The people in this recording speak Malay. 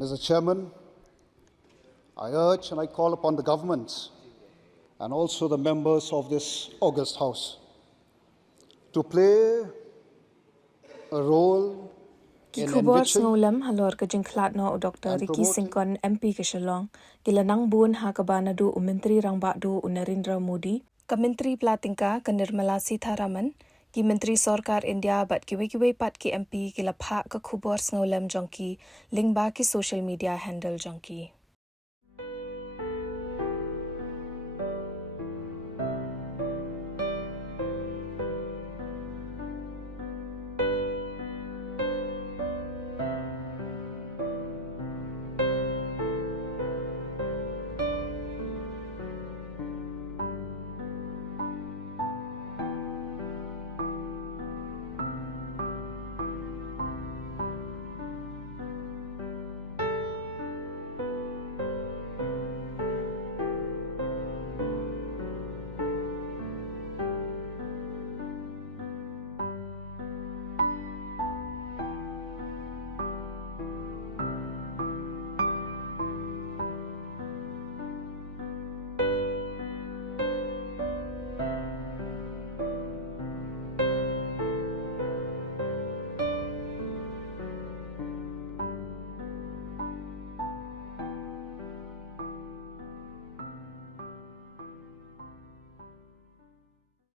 Mr. Chairman, I urge and I call upon the government and also the members of this august House to play a role Ki in Khubor enriching Sngewlem Halor ka Jingkhlad no Dr. and Ricky promoting Singkon MP ka Shillong kilanang bun ha kabana du Menteri Rangba du Narendra Modi ka Menteri Platingka ka Nirmala Sitharaman ki Menteri Sarkar India bat kiwe pat ki MP ki lapha ka Khubor Sngewlem jongki lingba ki social media handle jongki